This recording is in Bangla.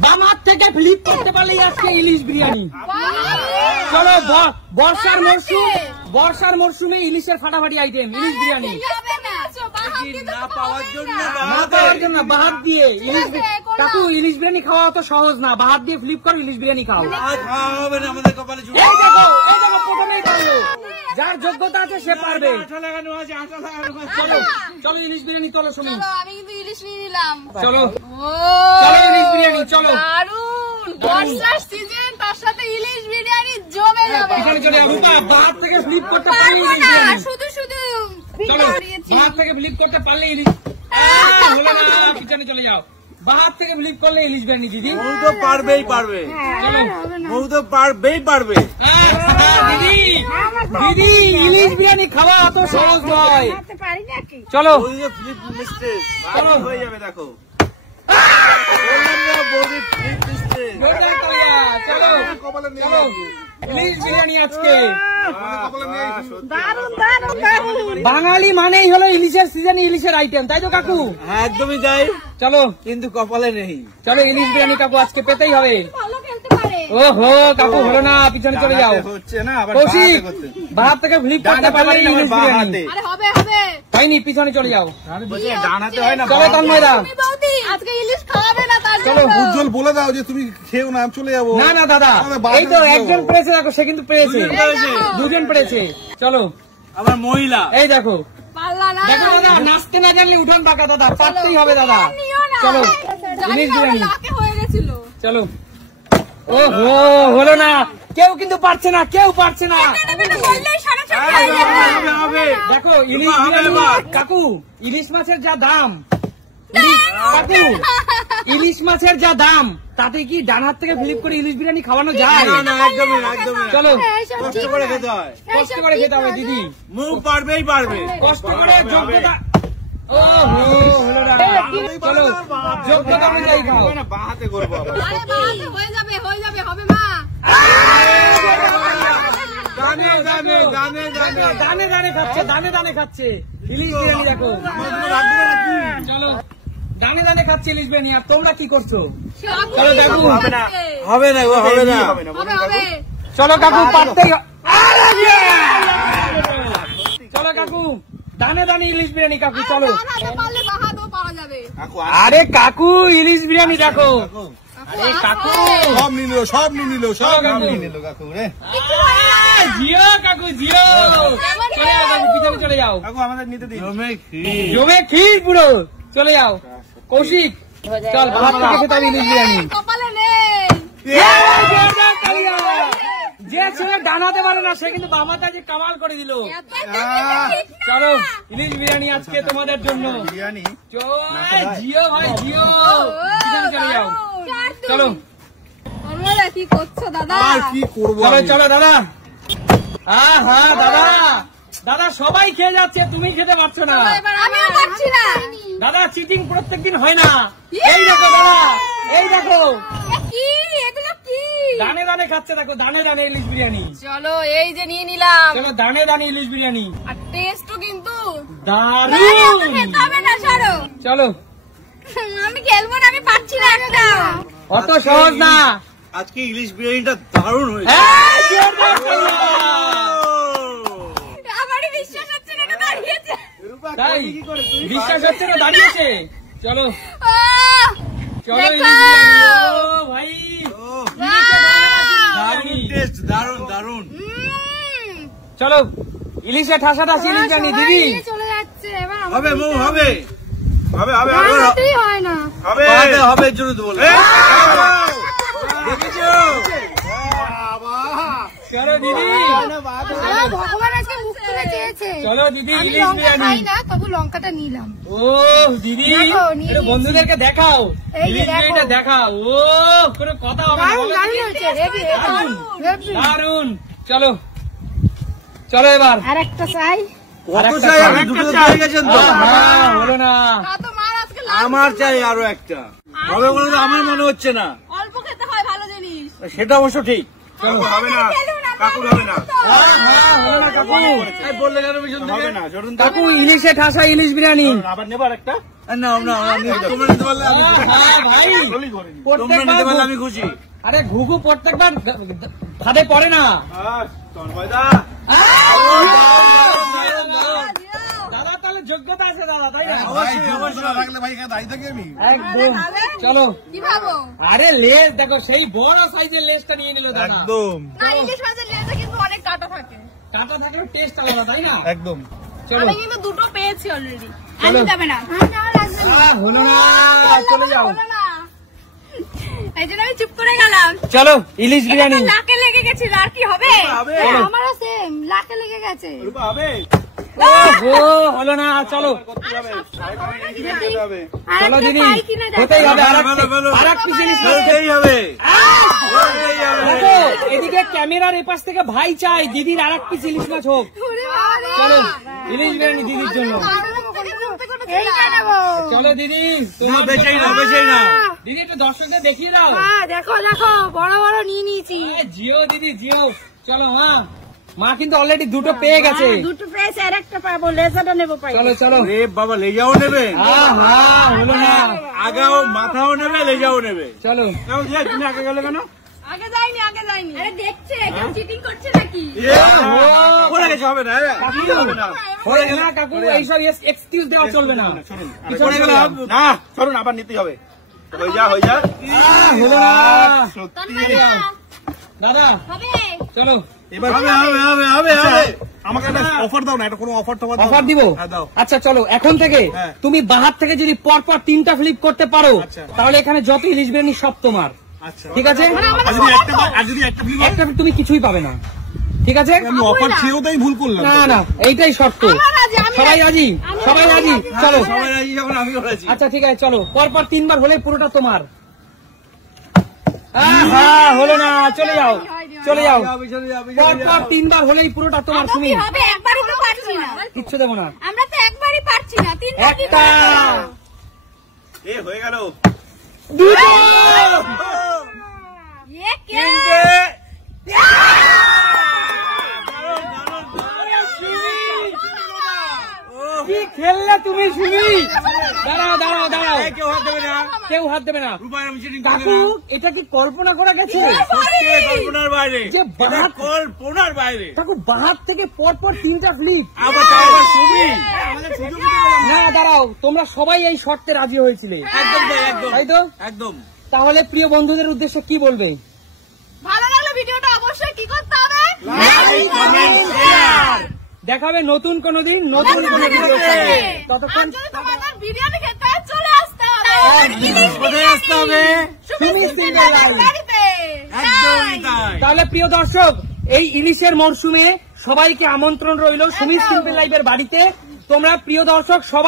বাম হাত থেকে ফ্লিপ করতে পারলেই আজকে ইলিশ বিরিয়ানি। চলো বর্ষার মরশুমে ইলিশের ফাটাফাটি আইটেম ইলিশ বিরিয়ানি। না পাওয়ার জন্য বাহাত দিয়ে ইলিশ। কাকু ইলিশ বিরিয়ানি খাওয়া অত সহজ না, বাহাত দিয়ে ফ্লিপ করো ইলিশ বিরিয়ানি খাও। এই দেখো প্রথমেই পারলো, যার যোগ্যতা আছে সে পারবে। চলো ইলিশ বিরিয়ানি চলো শুনি। আমি কিন্তু ইলিশ নিয়ে নিলাম। চলো ইলিশ বিরিয়ানি চলো। দারুণ বর্ষার সিজন, তার সাথে ইলিশ বিরিয়ানি জমে যাবে। বাহাত থেকে ফ্লিপ করতে পারলে ইলিশ বিরিয়ানি। শুধু চলো বাহাত থেকে ফ্লিপ করতে পারলে ইলিশ। পিছনে চলে যাও, বাহাত থেকে ফ্লিপ করলে ইলিশ বিরিয়ানি। দিদি বউ তো পারবেই পারবে, বউ তো পারবেই পারবে। দিদি ইলিশ বিরিয়ানি খাওয়া অত সহজ নয়। চলো চলো হয়ে যাবে। দেখো ইলিশ বিরিয়ানি আজকে বাঙালি মানেই হলো ইলিশের সিজনে ইলিশের আইটেম, তাই তো কাকু? হ্যাঁ একদমই তাই। চলো কিন্তু কপালে নেই। চলো ইলিশ বিরিয়ানি কাকু আজকে পেতেই হবে। ওহো কাকু হলো না, পিছনে চলে যাও। হচ্ছে না কৌশিক বাহাত থেকে ফ্লিপ করতে পারলে ইলিশ বিরিয়ানি। তাইনি পিছনে চলে যাও। ডানাতে হয় না। চলো তন্ময়দা আজকে ইলিশ খাওয়াবে না, তার চলো। উজ্জ্বল বলে দাও যে তুমি খেও না, আমি চলে যাবো। না দাদা, এই তো একজন পেরেছে, দেখো সে কিন্তু পেরেছে, দুজন পেরেছে। চলো আমার মহিলা এই দেখো। দেখো দাদা, নাচতে না জানলে উঠান পাকা দাদা, পারতেই হবে দাদা। চলো ইলিশ বিরিয়ানি চলো। ওহো হলো না, কেউ কিন্তু পারছে না, কেউ পারছে না। দেখো ইলিশ বিরিয়ানি কাকু, ইলিশ মাছের যা দাম, কাকু ইলিশ মাছের যা দাম, তাতে কি ডান হাত থেকে ফ্লিপ করে ইলিশ বিরিয়ানি খাওয়ানো যায়? চলো কষ্ট করে খেতে হয়, কষ্ট করে খেতে হবে দিদি। মুখ পারবেই পারবে, কষ্ট করে যোগ্যতা। ওহো হলো না, চলো যোগ্যতা অনুযায়ী খাও। বাহাতে করবো আবার। হয়ে যাবে হবে মা। দানে খাচ্ছে ইলিশ বিরিয়ানি। দেখো চলো দানে খাচ্ছে ইলিশ বিরিয়ানি, আর তোমরা কি করছো? চলো দেখো হবে না গো, হবে না। চলো কাকু পারতে। চলো কাকু দানে ইলিশ বিরিয়ানি কাকু। চলো আরে কাকু ইলিশ বিরিয়ানি দেখো। কাকু সব নিয়ে নিল কাকু রে। জিও কাকু জিও, চলে যাও কাকু, পিছনে চলে যাও। কাকু আমাদের নিতে দিন। জমে ক্ষীর পুরো, চলে যাও। কৌশিক চল ভাত থেকে খেতে হবে ইলিশ বিরিয়ানি। যে ছেলে ডানাতে পারে না সে কিন্তু বামাটা যে কামাল করে দিল। চলো ইলিশ বিরিয়ানি আজকে তোমাদের জন্য। জিও ভাই জিও, পিছনে চলে যাও। চলো কি করছো দাদা? কি করবো? চলো দাদা। হ্যাঁ দাদা সবাই খেয়ে যাচ্ছে, তুমি খেতে পারছো না। আমিও পারছি না দাদা, চিটিং প্রত্যেকদিন হয় না। এই দেখো দাদা, এই দেখো কি এগুলো কি দানে খাচ্ছে। দেখো দানে ইলিশ বিরিয়ানি। চলো এই যে নিয়ে নিলাম। চলো দানে ইলিশ বিরিয়ানি, আর টেস্টও কিন্তু দারুণ। চলো আমি খেলবো না, আমি পারছি না একটা। অত সহজ না। আজকে ইলিশ বিরিয়ানিটা দারুণ হয়েছে। আমারই বিশ্বাস হচ্ছে না, এটা দাঁড়িয়েছে। তাই বিশ্বাস হচ্ছে না, দাঁড়িয়েছে। চলো চলো ভাই, দারুণ টেস্ট, দারুণ। চলো ইলিশে ঠাসাঠাসি ইলিশ জানি দিদি। চলে যাচ্ছে এবার হবে মৌ, হবে হয় না, হবে জন্য তো বলে। চলো দিদি, ভগবান আজকে মুখ তুলে চেয়েছে। চলো দিদি ইলিশ বিরিয়ানি। না তবু লঙ্কাটা নিলাম। ও দিদি বন্ধুদেরকে দেখাও, ইলিশ বিরিয়ানিটা দেখাও। ও কোনো কথা হবে না, দারুন। চলো এবার আর একটা চাই। দুটো হয়ে গেছেন তো? হলো না, আমার চাই আরো একটা। হবে বলে তো আমার মনে হচ্ছে না। অল্প খেতে হয় ভালো জিনিস। সেটা অবশ্য ঠিক। হবে না কাকুর, হবে না কাকু বললে কেন পিছন থেকে? হবে না কাকু ইলিশে ঠাসা ইলিশ বিরিয়ানি। আবার নেবার একটা। না না তোমরা নিতে পারলে আমি হ্যাঁ ভাই, তোমরা নিতে পারলে আমি খুশি। আরে ঘুঘু প্রত্যেকবার ফাঁদে পড়ে না। দাদা তাহলে যোগ্যতা আছে দাদা, তাই না? রাখলে ভাই এখানে দাঁড়িয়ে থাকি আমি। একদম। চলো, কি ভাবো? আরে লেজ দেখো, সেই বড় সাইজের লেজটা নিয়ে নিল দাদা। একদম না, ইলিশ মাছের লেজে কিন্তু অনেক কাটা থাকে। কাঁটা থাকলে টেস্ট আলাদা, তাই না? একদম। চলো, আমি কিন্তু দুটো পেয়েছি অলরেডি। চলো। যাবে না, হলো না, চলে যাও। হলো না। এই জন্য আমি চুপ করে গেলাম। চলো, ইলিশ বিরিয়ানি। লাকে লেগে গেছিল, আর কি হবে? হবে। আমারও সেম লাকে লেগে গেছে। ও হলো না, চলো চলো দিদি, হতেই হবে। আর এক পিস ইলিশ মাছ। হতেই হবে। দেখো, এদিকে ক্যামেরার এপাশ থেকে ভাই চাই দিদির আর এক পিস ইলিশ মাছ হোক। চলো, ইলিশ বিরিয়ানি দিদির জন্য। চলো দিদি, তোমার বেচেই না, বেচেই না। দিদি একটু দর্শকদের দেখিয়ে দাও। দেখো দেখো, বড় বড় নিয়ে নিয়েছি। জিও দিদি, জিও। চলো মা কিন্তু অলরেডি দুটো পেয়ে গেছে। দুটো পেয়েছে, আর একটা পাবো, লেজাটা নেবো পাই। চলো চলো। রে বাবা, লেজাও নেবে, হলো না। আগাও মাথাও নেবে, লেজাও নেবে। চলো, তুমি আগে গেলে কেন? আগে যাইনি, আগে যাইনি। আরে দেখছে কেউ চিটিং করছে নাকি? পড়ে গেছে, হবে না, হবে না। হয়ে গেল না কাকু, এইসব এক্সকিউজ দেওয়া চলবে না। পড়ে গেলে না, চলুন আবার নিতে হবে। হয়ে যা, হয়ে যা। হলো না। সত্যি দাদা হবে। চলো, এবার হবে, হবে, হবে, হবে, হবে। আমাকে একটা অফার দাও না, এটা কোনো অফার টফার দাও। অফার দিব। হ্যাঁ, দাও। আচ্ছা চলো, এখন থেকে হ্যাঁ। তুমি বাহার থেকে যদি পরপর 3টা ফ্লিপ করতে পারো, আচ্ছা। তাহলে এখানে যত ইলিশ বিরিয়ানি সব তোমার। আচ্ছা, ঠিক আছে? আর যদি একটা ফ্রি একটা তুমি কিছুই পাবে না, ঠিক আছে? আমি অফার ছেড়েও তাই ভুল করলাম। না না, এইটাই শর্ত। আমার রাজি, আমি সবাই রাজি, সবাই রাজি। চলো, সবাই রাজি যখন আমিও রাজি। আচ্ছা ঠিক আছে, চলো পরপর 3বার হলে পুরোটা তোমার। হলো না, চলে যাও, চলে যাও। যাবে, চলে যাবে, চলে পরপর যাবে। 3বার হলেই পুরোটা তোমার। তুমি কি হবে? একবারই তো পারছি না। কিচ্ছু দেবো না। আমরা তো একবারই পারছি না, তিনবার কি একটা, এ হয়ে গেল। দুটো, এ কে? কি খেললে তুমি শুনি? দাঁড়াও দাঁড়াও দাঁড়াও, কেউ হাত দেবে না। কেউ হাত দেবে না। রূপায় আমি চিটিং কাকু, এটা কি কল্পনা করা গেছে? সত্যি কল্পনার বাইরে, যে বাহাত, কল্পনার বাইরে। কাকু বাহাত থেকে পরপর 3টা ফ্লিপ। আবার তাও আবার ছবি। না দাঁড়াও, তোমরা সবাই এই শর্তে রাজি হয়েছিলে, একদম তাই, একদম তাই তো? একদম। তাহলে প্রিয় বন্ধুদের উদ্দেশ্যে কি বলবে? ভালো লাগলে ভিডিওটা অবশ্যই কি করতে হবে? Like, comment, share. দেখাবে নতুন কোনো দিন, নতুন কোনো ভিডিওতে। ততক্ষণ আর যদি তোমাদের বিরিয়ানি খেতে হয়, চলে আসতে হবে। ইলিশ কোথায় আসতে হবে? সুমিত সিনহা বাড়িতে। একদমই তাই। তাহলে প্রিয় দর্শক, এই ইলিশের মরশুমে সবাইকে আমন্ত্রণ রইল সুমিত সিম্পল লাইভের বাড়িতে। তোমরা প্রিয় দর্শক সবাই